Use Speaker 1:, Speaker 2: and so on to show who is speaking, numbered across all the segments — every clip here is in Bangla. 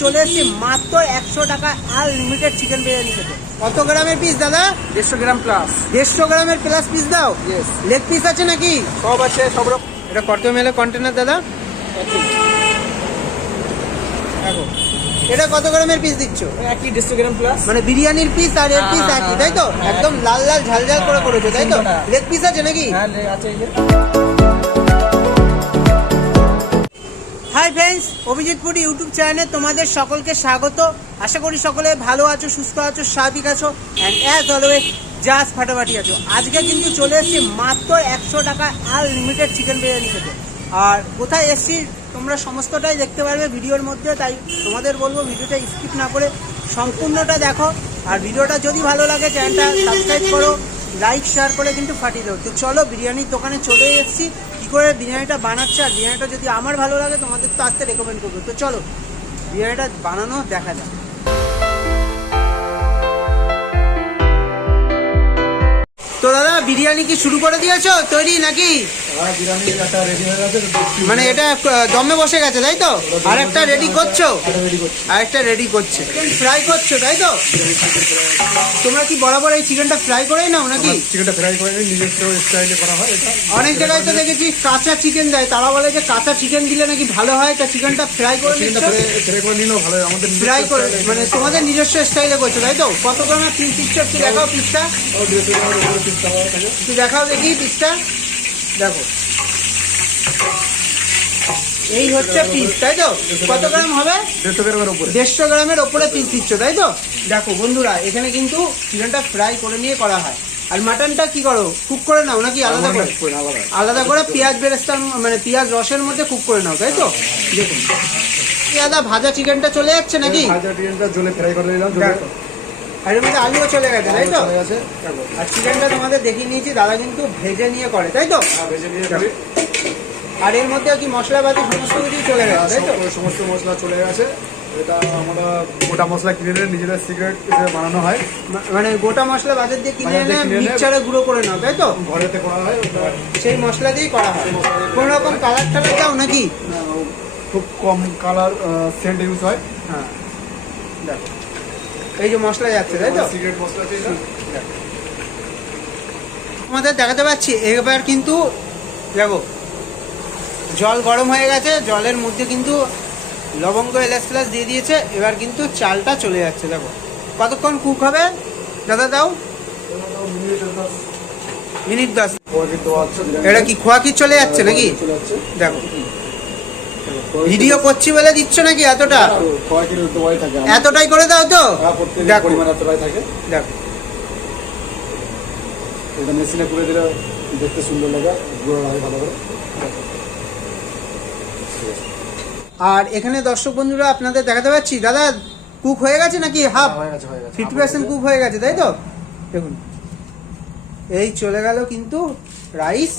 Speaker 1: চলে এসেছি মাত্র একশো টাকা আনলিমিটেড চিকেন বিরিয়ানি খেতে। কত গ্রামের পিস দাদা?
Speaker 2: দেড়শো গ্রাম প্লাস
Speaker 1: দেড়শো গ্রামের প্লাস পিস দাও? লেগ পিস আছে নাকি?
Speaker 2: সব আছে সব রকম
Speaker 1: এটা কত মেলে কন্টেনার দাদা? এটা কত গ্রামের পিস দিচ্ছ?
Speaker 2: একই দেড়শো গ্রাম প্লাস
Speaker 1: মানে বিরিয়ানির পিস আর এর পিস
Speaker 2: হ্যাঁ,
Speaker 1: একই
Speaker 2: হ্যাঁ,
Speaker 1: তাই তো?
Speaker 2: হ্যাঁ।
Speaker 1: একদম লাল লাল ঝাল ঝাল করে করেছ তাই তো। লেগ পিস আছে নাকি?
Speaker 2: হ্যাঁ আছে
Speaker 1: ফ্রেন্ডস অভিজিৎ ফুড ইউটিউব চ্যানেলে তোমাদের সকলকে স্বাগত। আশা করি সকলে ভালো আছো, সুস্থ আছো, স্বাভাবিক আছো অ্যান্ড অ্যাজ অলওয়েজ জাস্ট ফাটাফাটি আছো। আজকে কিন্তু চলে এসেছি মাত্র একশো টাকা আনলিমিটেড চিকেন বিরিয়ানি খেতে। আর কোথায় এসেছি, তোমরা সমস্তটাই দেখতে পারবে ভিডিওর মধ্যে, তাই তোমাদের বলব ভিডিওটা স্কিপ না করে সম্পূর্ণটা দেখো। আর ভিডিওটা যদি ভালো লাগে চ্যানেলটা সাবস্ক্রাইব করো। লাইক শেয়ার করে কিন্তু ফাটিয়ে দেবো তো চলো, বিরিয়ানির দোকানে চলে এসেছি। কি করে বিরিয়ানিটা বানাচ্ছে? আর বিরিয়ানিটা যদি আমার ভালো লাগে, তোমাদের তো আসতে রেকমেন্ড করব। তো চলো, বিরিয়ানিটা বানানো, দেখা যাক। তো দাদা বিরিয়ানি কি শুরু করে দিয়েছ? তৈরি নাকি? মানে এটা দমে বসে গেছে তাই তো? আর একটা রেডি করছ? আর একটা রেডি করছে। ফ্রাই করছ তাই তো? তোমরা কি বরাবর এই চিকেনটা ফ্রাই করেই নাও নাকি?
Speaker 2: চিকেনটা ফ্রাই করে নিজস্ব স্টাইলে করা হয়
Speaker 1: অনেক জায়গায় তো দেখেছি কাঁচা চিকেন দেয় তারা বলে যে কাঁচা চিকেন দিলে নাকি ভালো হয় তা চিকেনটা ফ্রাই করে
Speaker 2: ফ্রাই ফ্রাই করে নিলেও ভালো হয় আমাদের
Speaker 1: ফ্রাই করে মানে তোমাদের নিজস্ব স্টাইলে করছ তাই তো? কত গ্রামের পিস একটু দেখাও পিসটা একটু দেখাও দেখি পিসটা। দেখো। এই হচ্ছে পিস তাই তো? কত গ্রাম হবে?
Speaker 2: দেড়শো গ্রামের উপরে।
Speaker 1: দেড়শো গ্রামের ওপরে পিস দিচ্ছ তাই তো? দেখো বন্ধুরা এখানে কিন্তু চিকেনটা ফ্রাই করে নিয়ে করা হয়। আর মাটনটা কি করো? কুক করে নাও নাকি আলাদা করে?
Speaker 2: আলাদা
Speaker 1: করে। পেঁয়াজ বেরেস্তার মানে পেঁয়াজ রসের মধ্যে কুক করে নাও তাই তো? দেখুন। দাদা ভাজা চিকেনটা চলে যাচ্ছে নাকি?
Speaker 2: ভাজা চিকেনটা জলে ফ্রাই করে নিলাম
Speaker 1: আর এর মধ্যে আলুও চলে গেছে তাই তো? আর চিকেনটা তোমাদের দেখিয়ে নিয়েছি দাদা কিন্তু ভেজে নিয়ে করে তাই তো?
Speaker 2: হ্যাঁ, ভেজে নিয়ে করি।
Speaker 1: আর এর মধ্যে কি মশলাপাতি সমস্ত কিছু চলে গেছে তাই তো?
Speaker 2: সমস্ত মশলা চলে গেছে। এটা আমরা গোটা মশলা কিনে নিজেদের সিগারেট বানানো হয়।
Speaker 1: মানে গোটা মশলা বাজার দিয়ে কিনে এনে মিক্সচারে গুঁড়ো করে নাও তাই তো?
Speaker 2: ঘরেতে করা হয়
Speaker 1: সেই মশলা দিয়েই করা হয়। কোন রকম কালার টালার দাও নাকি?
Speaker 2: খুব কম কালার সেন্ট ইউজ হয়।
Speaker 1: হ্যাঁ। দেখো। এই যে মশলা যাচ্ছে তাই তো?
Speaker 2: সিগারেট মশলা আছে এটা।
Speaker 1: দেখাতে পাচ্ছি এবার কিন্তু দেখো জল গরম হয়ে গেছে জলের মধ্যে কিন্তু লবঙ্গ এলাচ ফেলাচ দিয়ে দিয়েছে এবার কিন্তু চালটা চলে যাচ্ছে দেখো। কতক্ষণ কুক হবে? দাদা দাও। মিনিট দশ। এটা কি খোয়া কি চলে যাচ্ছে নাকি? দেখো। ভিডিও করছি বলে দিচ্ছ নাকি এতটা? এতটাই করে দাও তো। দেখো।
Speaker 2: পরিমাণ এতটাই থাকে
Speaker 1: দেখো।
Speaker 2: এটা মেশিনে করে দিলে দেখতে সুন্দর লাগে গুঁড়ো লাগে ভালো করে।
Speaker 1: আর এখানে দর্শক বন্ধুরা আপনাদের দেখাতে পাচ্ছি দাদা কুক হয়ে গেছে নাকি? হাফ?
Speaker 2: হ্যাঁ, গেছে
Speaker 1: ফিফটি পার্সেন্ট কুক হয়ে গেছে। তাই তো? দেখুন। এই চলে গেল কিন্তু রাইস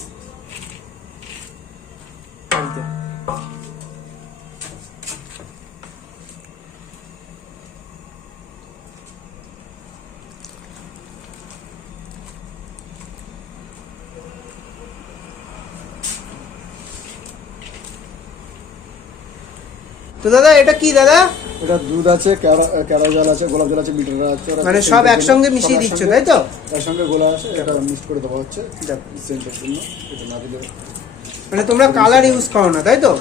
Speaker 1: দাদা এটা কি দাদা?
Speaker 2: এটা দুধ আছে কেরা জল আছে গোলাপ জল আছে বিটার আছে
Speaker 1: মানে সব একসঙ্গে মিশিয়ে দিচ্ছ, তাই তো?
Speaker 2: এর সঙ্গে গোলা আছে এটা মিক্স করে দেওয়া হচ্ছে। সেন্টের জন্য এটা না দিলে
Speaker 1: মানে তোমরা কালার ইউজ করো না তাই তো?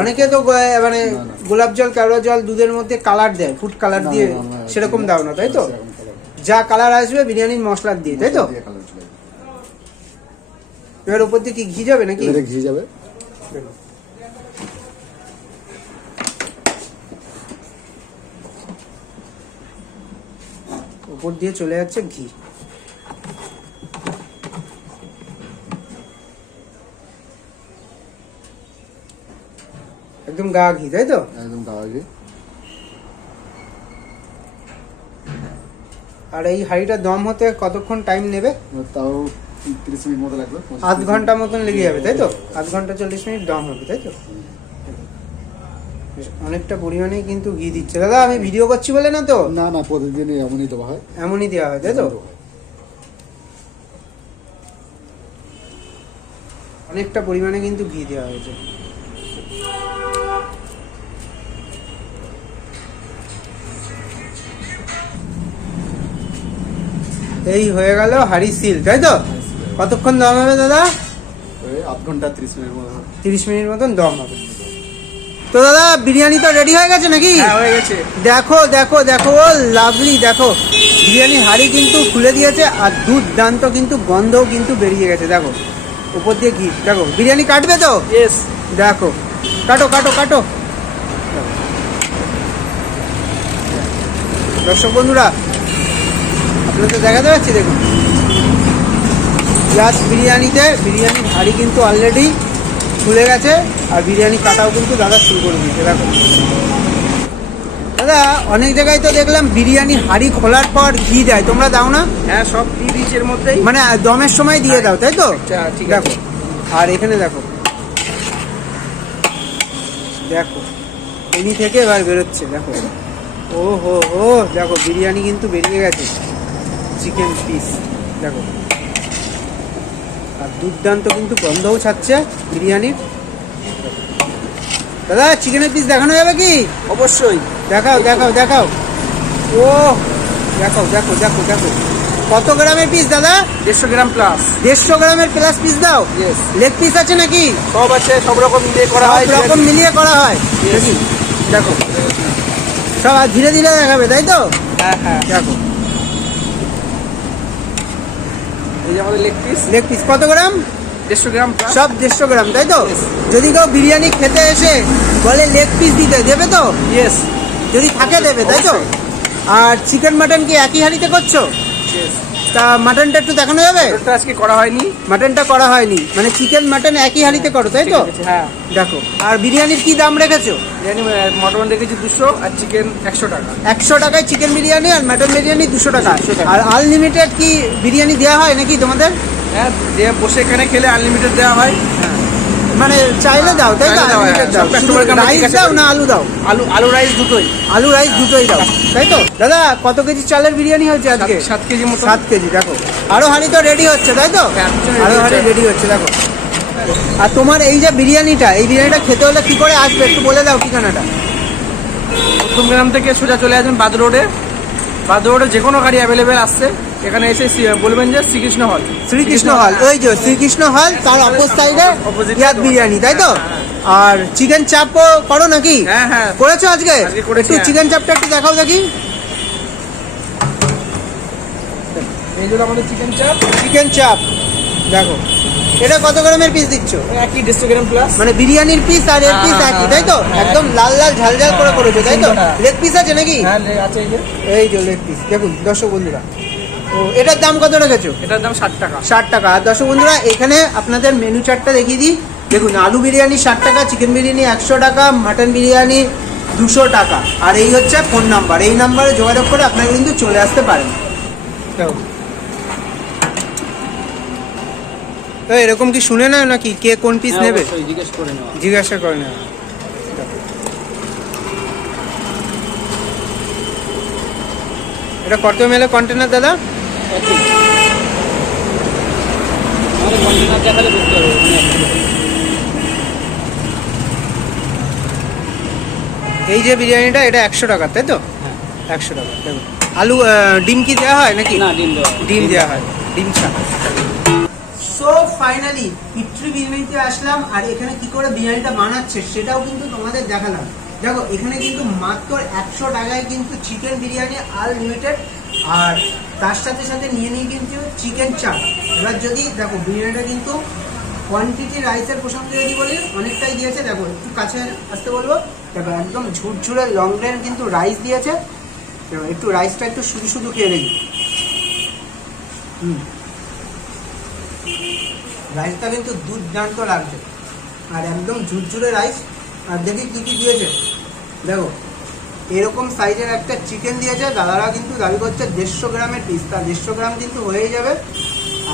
Speaker 1: অনেকে তো মানে। গোলাপ জল কেওড়া জল দুধের মধ্যে কালার দেয় ফুড কালার দিয়ে সেরকম দাও না তাই তো? যা কালার আসবে বিরিয়ানির মশলা দিয়ে তাই তো? এবার উপর দিয়ে কি ঘি যাবে নাকি?
Speaker 2: ঘি যাবে।
Speaker 1: উপর দিয়ে চলে যাচ্ছে ঘি। একদম গা ঘি তাই তো?
Speaker 2: একদম গাওয়া ঘি।
Speaker 1: আর এই হাঁড়িটা দম হতে কতক্ষণ টাইম নেবে?
Speaker 2: তাও তিরিশ মিনিট মতো লাগবে
Speaker 1: আধ ঘণ্টা মতন লেগে যাবে তাই তো? আধ ঘণ্টা চল্লিশ মিনিট দম হবে তাই তো? অনেকটা পরিমাণে কিন্তু ঘি দিচ্ছে। দাদা আমি ভিডিও করছি বলে না তো?
Speaker 2: না না প্রতিদিনই এমনই দেওয়া হয়।
Speaker 1: এমনই দেওয়া হয় তাই তো? অনেকটা পরিমাণে কিন্তু ঘি দেওয়া হয়েছে। এই হয়ে গেল হাড়ি সিল তাই তো? কতক্ষণ দম হবে দাদা?
Speaker 2: আধ ঘণ্টা তিরিশ মিনিট মতন
Speaker 1: তিরিশ মিনিট মতন দম হবে। তো দাদা বিরিয়ানি তো রেডি হয়ে গেছে নাকি?
Speaker 3: হ্যাঁ হয়ে গেছে।
Speaker 1: দেখো দেখো দেখো ও লাভলি দেখো। বিরিয়ানির হাড়ি কিন্তু খুলে দিয়েছে আর দুধ দান্ত কিন্তু গন্ধও কিন্তু বেরিয়ে গেছে দেখো। উপর দিয়ে ঘি দেখো। বিরিয়ানি কাটবে তো?
Speaker 3: ইয়েস
Speaker 1: দেখো। কাটো কাটো কাটো। দর্শক বন্ধুরা আপনাদের দেখাতে পাচ্ছি দেখুন। বিরিয়ানিতে বিরিয়ানির হাঁড়ি কিন্তু অলরেডি খুলে গেছে আর বিরিয়ানি কাটাও কিন্তু দাদা শুরু করে দিয়েছে দেখো। দাদা অনেক জায়গায় তো দেখলাম বিরিয়ানি হাঁড়ি খোলার পর ঘি দেয়। তোমরা দাও না?
Speaker 3: হ্যাঁ সব দিয়ে দিয়েছি এর মধ্যেই।
Speaker 1: মানে দমের সময় দিয়ে দাও তাই তো?
Speaker 3: আচ্ছা ঠিক
Speaker 1: দেখো। আর এখানে দেখো। দেখো এনি থেকে এবার বেরোচ্ছে দেখো। ও হো হো দেখো বিরিয়ানি কিন্তু বেরিয়ে গেছে। চিকেন পিস দেখো। দুর্দান্ত কিন্তু গন্ধও ছাড়ছে বিরিয়ানির। দাদা চিকেনের পিস দেখানো যাবে কি?
Speaker 3: অবশ্যই।
Speaker 1: দেখাও দেখাও দেখাও। ও দেখো দেখো দেখো দেখো কত গ্রামের পিস দাদা?
Speaker 3: দেড়শো গ্রাম প্লাস
Speaker 1: দেড়শো গ্রামের প্লাস পিস দাও? লেগ পিস আছে নাকি?
Speaker 3: সব আছে সব রকম মিলিয়ে করা হয়।
Speaker 1: সব রকম মিলিয়ে করা হয়. দেখি, সব ধীরে ধীরে দেখাবে তাই তো?
Speaker 3: হ্যাঁ হ্যাঁ।
Speaker 1: দেখো।
Speaker 3: এই যে আমাদের লেগ পিস
Speaker 1: লেগ পিস কত গ্রাম?
Speaker 3: দেড়শো গ্রাম
Speaker 1: সব দেড়শো গ্রাম তাই তো? যদি কেউ বিরিয়ানি খেতে এসে বলে লেগ পিস দিতে দেবে তো?
Speaker 3: ইয়েস
Speaker 1: যদি থাকে দেবে তাই তো? আর চিকেন মাটন কি একই হাঁড়িতে করছ? তা মাটনটা একটু দেখানো যাবে?
Speaker 3: ওটা আজকে করা হয়নি।
Speaker 1: মাটনটা করা হয়নি। মানে চিকেন মাটন একই হাঁড়িতে করো তাই তো?
Speaker 3: হ্যাঁ।
Speaker 1: দেখো আর বিরিয়ানির কি দাম রেখেছো?
Speaker 3: বিরিয়ানি মটন রেখেছি দুশো আর চিকেন একশো টাকা।
Speaker 1: একশো টাকায় চিকেন বিরিয়ানি আর মাটন বিরিয়ানি দুশো টাকা।
Speaker 3: 200 টাকা।
Speaker 1: আর আনলিমিটেড কি বিরিয়ানি দেওয়া হয় নাকি তোমাদের?
Speaker 3: হ্যাঁ যে বসে এখানে খেলে আনলিমিটেড দেওয়া হয়।
Speaker 1: মানে চাইলে দাও তাই তো?
Speaker 3: চাইলে দাও, হ্যাঁ।
Speaker 1: রাইস দাও না আলু দাও?
Speaker 3: আলু আলু রাইস দুটোই।
Speaker 1: আলু রাইস দুটোই দাও তাই তো? দাদা কত কেজি চালের বিরিয়ানি হয়েছে আজকে?
Speaker 3: সাত- সাত কেজি মতো
Speaker 1: সাত কেজি দেখো। আরও হাঁড়ি তো রেডি হচ্ছে তাই তো?
Speaker 3: হ্যাঁ, আরও
Speaker 1: হাঁড়ি রেডি হচ্ছে দেখো। আর তোমার এই যে বিরিয়ানিটা এই বিরিয়ানিটা খেতে হলে কি করে আসবে? একটু বলে দাও ঠিকানাটা।
Speaker 3: প্রথম গ্রাম থেকে সোজা চলে আসবেন বাদ রোডে। বাদ রোডে যে কোনো গাড়ি অ্যাভেলেবেল আসছে। এখানে এসে বলবেন যে শ্রীকৃষ্ণ হল।
Speaker 1: শ্রীকৃষ্ণ হল। ওই যে শ্রীকৃষ্ণ হল তার সাইডে ইয়াদ বিরিয়ানি তাই তো? আর চিকেন চাপ করো নাকি?
Speaker 3: হ্যাঁ হ্যাঁ।
Speaker 1: করেছ আজকে? একটু
Speaker 3: হ্যাঁ।
Speaker 1: চিকেন চাপটা একটু দেখাও দেখি।
Speaker 3: এই জন্য আমাদের চিকেন চাপ
Speaker 1: চিকেন চাপ দেখো এটা কত গ্রামের পিস দিচ্ছ?
Speaker 3: একই দেড়শো গ্রাম প্লাস
Speaker 1: মানে বিরিয়ানির পিস আর এর
Speaker 3: হ্যাঁ,
Speaker 1: পিস
Speaker 3: হ্যাঁ,
Speaker 1: একই তাই তো?
Speaker 3: হ্যাঁ।
Speaker 1: একদম লাল লাল ঝাল ঝাল করে করেছ তাই তো?
Speaker 3: হ্যাঁ।
Speaker 1: লেগ পিস আছে নাকি?
Speaker 3: হ্যাঁ লে- আছে এই যে।
Speaker 1: এই যে লেগ পিস দেখুন দর্শক বন্ধুরা এটার দাম কত রেখেছো?
Speaker 3: এটার দাম ষাট টাকা।
Speaker 1: ষাট টাকা। আর দর্শক বন্ধুরা এখানে আপনাদের মেনু চার্টটা দেখিয়ে দিই। দেখুন আলু বিরিয়ানি ষাট টাকা চিকেন বিরিয়ানি একশো টাকা মাটন বিরিয়ানি দুশো টাকা। আর এই হচ্ছে ফোন নাম্বার এই নাম্বারে যোগাযোগ করে আপনারা কিন্তু চলে আসতে পারেন। তো এরকম কি শুনে না নাকি? কে কোন পিস
Speaker 3: হ্যাঁ,
Speaker 1: নেবে?
Speaker 3: জিজ্ঞেস করে নেওয়া
Speaker 1: জিজ্ঞাসা করে নেওয়া এটা কত মেলে কন্টেনার দাদা?
Speaker 3: দেখালে বুঝতে পারবে
Speaker 1: এই যে বিরিয়ানিটা এটা একশো টাকা তাই তো?
Speaker 3: হ্যাঁ।
Speaker 1: একশো টাকা আলু আহ, ডিম কি দেওয়া হয় নাকি?
Speaker 3: না ডিম দেওয়া
Speaker 1: ডিম দেওয়া হয় ডিম ছাড়া। সো ফাইনালি পিট্রি বিরিয়ানিতে আসলাম আর এখানে কি করে বিরিয়ানিটা বানাচ্ছে সেটাও কিন্তু তোমাদের দেখালাম। দেখো এখানে কিন্তু মাত্র একশো টাকায় কিন্তু চিকেন বিরিয়ানি আনলিমিটেড আর তার সাথে সাথে নিয়ে নিই কিন্তু চিকেন চাপ এবার যদি, দেখো, বিরিয়ানিটা কিন্তু কোয়ান্টিটি রাইসের প্রসঙ্গে যদি বলি অনেকটাই দিয়েছে। দেখো, একটু কাছে আসতে বলব। দেখো, একদম ঝুরঝুরে লং রেন কিন্তু রাইস দিয়েছে। দেখো, একটু রাইসটা একটু শুধু শুধু খেয়ে দেখি হুম। রাইসটা কিন্তু দুর্দান্ত লাগছে। আর একদম ঝুরঝুরে রাইস আর দেখি কী কী দিয়েছে। দেখো এরকম সাইজের একটা চিকেন দিয়েছে দাদারা কিন্তু দাবি করছে দেড়শো গ্রামের পিস তা দেড়শো গ্রাম কিন্তু হয়েই যাবে।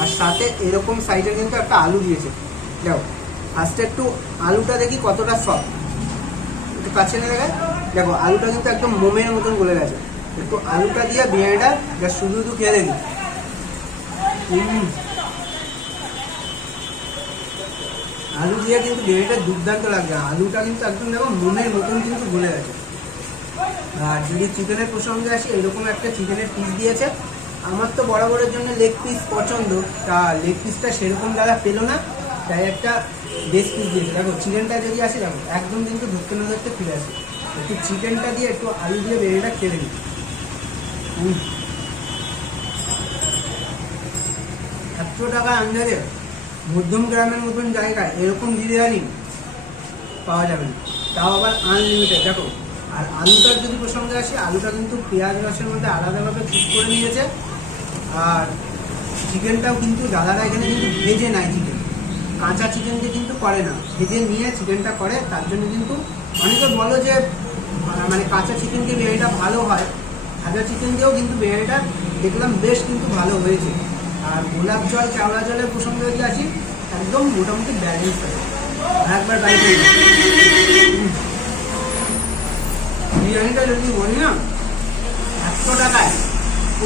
Speaker 1: আর সাথে এরকম সাইজের কিন্তু একটা আলু দিয়েছে। দেখো ফার্স্টে একটু আলুটা দেখি কতটা সফট একটু কাছে নিয়ে দেখে। দেখো, আলুটা কিন্তু একদম মোমের মতন গলে গেছে। একটু আলুটা দিয়ে বিরিয়ানিটা জাস্ট শুধু শুধু খেয়ে দেখি আলু দিয়ে কিন্তু বিরিয়ানিটা দুর্দান্ত লাগছে। আলুটা কিন্তু একদম দেখো মোমের মতন কিন্তু গলে গেছে। আর যদি চিকেনের প্রসঙ্গে আসি, এরকম একটা চিকেনের পিস দিয়েছে। আমার তো বরাবরের জন্য লেগ পিস পছন্দ। তা লেগ পিসটা সেরকম দাদা পেল না, তাই একটা বেস পিস দিয়েছে। দেখো, চিকেনটা যদি আসে, দেখো, একদম কিন্তু ধরতে না ধরতে ফিরে আসে। একটু চিকেনটা দিয়ে একটু আলু দিয়ে বেরিয়েটা খেলে নিই। একশো টাকা আন্দাজে মধ্যম গ্রামের মতন জায়গায় এরকম বিরিয়ানি পাওয়া যাবে না। তাও আবার আনলিমিটেড দেখো আর আলুটার যদি প্রসঙ্গে আসি, আলুটা কিন্তু পেঁয়াজ রসের মধ্যে আলাদাভাবে কুক করে নিয়েছে। আর চিকেনটাও কিন্তু দাদারা এখানে কিন্তু ভেজে নেয় চিকেন কাঁচা চিকেন দিয়ে কিন্তু করে না। ভেজে নিয়ে চিকেনটা করে, তার জন্য কিন্তু অনেকে বলো যে মানে কাঁচা চিকেন দিয়ে বিরিয়ানিটা ভালো হয়। ভাজা চিকেন দিয়েও কিন্তু বিরিয়ানিটা দেখলাম বেশ কিন্তু ভালো হয়েছে। আর গোলাপ জল, চাওড়া জলের প্রসঙ্গে যদি আসি, একদম মোটামুটি ব্যালেন্স আর একবার বাড়িতে বিরিয়ানিটা যদি বলি না একশো টাকায়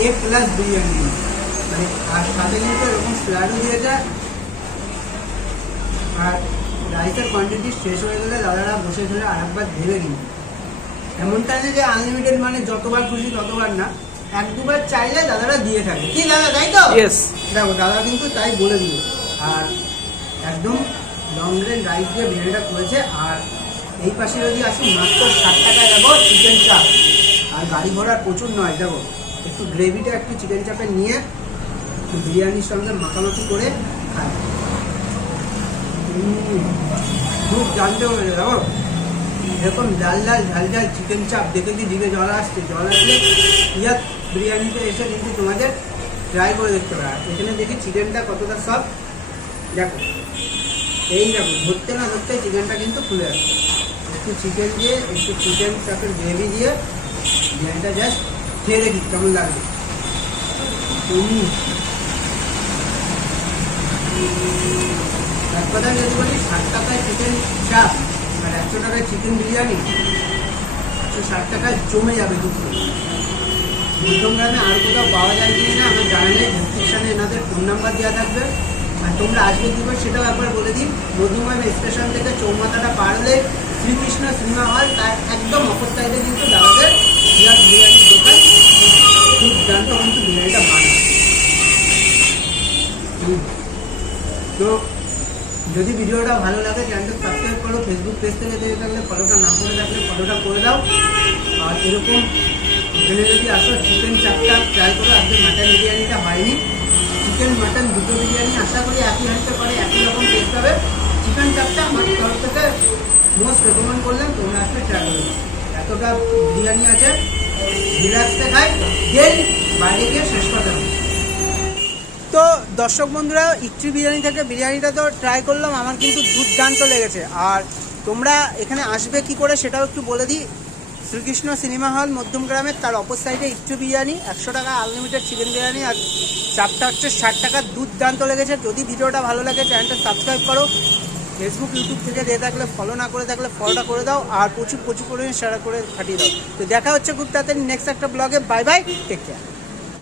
Speaker 1: এ প্লাস বিরিয়ানি। মানে আর সাথে কিন্তু এরকম স্যালাডও দিয়েছে আর রাইসের কোয়ান্টিটি শেষ হয়ে গেলে দাদারা বসে ধরে আর একবার ভেবে নিন। এমনটা না যে আনলিমিটেড মানে যতবার খুশি ততবার না এক দুবার চাইলে দাদারা দিয়ে থাকে। কি দাদা তাই তো? দেখো দাদা কিন্তু তাই বলে দিল। আর একদম লং রেঞ্জ রাইস দিয়ে বিরিয়ানিটা করেছে আর এই পাশে যদি আসি মাত্র ষাট টাকায় দেবো চিকেন চাপ আর গাড়ি ঘোড়ার প্রচুর নয় দেখো একটু গ্রেভিটা একটু চিকেন চাপে নিয়ে বিরিয়ানির সঙ্গে মাখামাখি করে উম, খুব জানতে হবে দেখো। এরকম লাল লাল ঝাল ঝাল চিকেন চাপ দেখে কি দিকে জল আসছে? জল আসলে ইয়াক বিরিয়ানিতে এসে কিন্তু তোমাদের ট্রাই করে দেখতে পারো। এখানে দেখি চিকেনটা কতটা সব দেখো এই দেখো ধরতে না ধরতে চিকেনটা কিন্তু খুলে আসছে একটু চিকেন দিয়ে, একটু চিকেন চাপের গ্রেভি দিয়ে বিরিয়ানিটা জাস্ট খেয়ে দেখি কেমন লাগবে। এক যদি বলি ষাট টাকায় চিকেন চাপ আর একশো টাকায় চিকেন বিরিয়ানি একশো ষাট টাকায় জমে যাবে দুপুরে মধ্যম গ্রামে আর কোথাও পাওয়া যায় কি না, আমার জানা ডিসক্রিপশানে এনাদের ফোন নাম্বার দেওয়া থাকবে। আর তোমরা আসবে কী সেটাও একবার বলে দিই। মধুমান স্টেশন থেকে চৌমাথাটা পারলে শ্রীকৃষ্ণ সিনেমা হল তার একদম অপর সাইডে কিন্তু দাদাদের বিরাট বিরিয়ানির দোকান। জানতো কিন্তু বিরিয়ানিটা ভালো তো যদি ভিডিওটা ভালো লাগে চ্যানেলটা সাবস্ক্রাইব করো ফেসবুক পেজ থেকে দেখে থাকলে ফলোটা না করে থাকলে ফলোটা করে দাও। আর এরকম এখানে যদি আসো চিকেন চাপটা ট্রাই করো, আজকে মাটন বিরিয়ানিটা হয়নি। চিকেন মাটন দুটো বিরিয়ানি আশা করি একই হতে পারে, একই রকম টেস্ট হবে। চিকেন চাপটা আমার তরফ থেকে মোস্ট রেকমেন্ড করলাম তোমরা আসলে ট্রাই এতটা বিরিয়ানি আছে রিল্যাক্সে খাই দেন বাইরে গিয়ে শেষ হবে তো দর্শক বন্ধুরা ইট্রি বিরিয়ানি থেকে বিরিয়ানিটা তো ট্রাই করলাম, আমার কিন্তু দুধ দুর্দান্ত লেগেছে। আর তোমরা এখানে আসবে কি করে সেটাও একটু বলে দিই। শ্রীকৃষ্ণ সিনেমা হল মধ্যম গ্রামের, তার অপর সাইডে ইট্রি বিরিয়ানি, একশো টাকা আনলিমিটেড চিকেন বিরিয়ানি আর চাপটা হচ্ছে ষাট টাকা, দুর্দান্ত লেগেছে। যদি ভিডিওটা ভালো লাগে চ্যানেলটা সাবস্ক্রাইব করো। ফেসবুক ইউটিউব থেকে দিয়ে থাকলে ফলো না করে থাকলে ফলোটা করে দাও আর প্রচুর প্রচুর পরিমাণে শেয়ার করে ফাটিয়ে দাও। তো দেখা হচ্ছে খুব তাড়াতাড়ি নেক্সট একটা ব্লগে বাই বাই টেক কেয়ার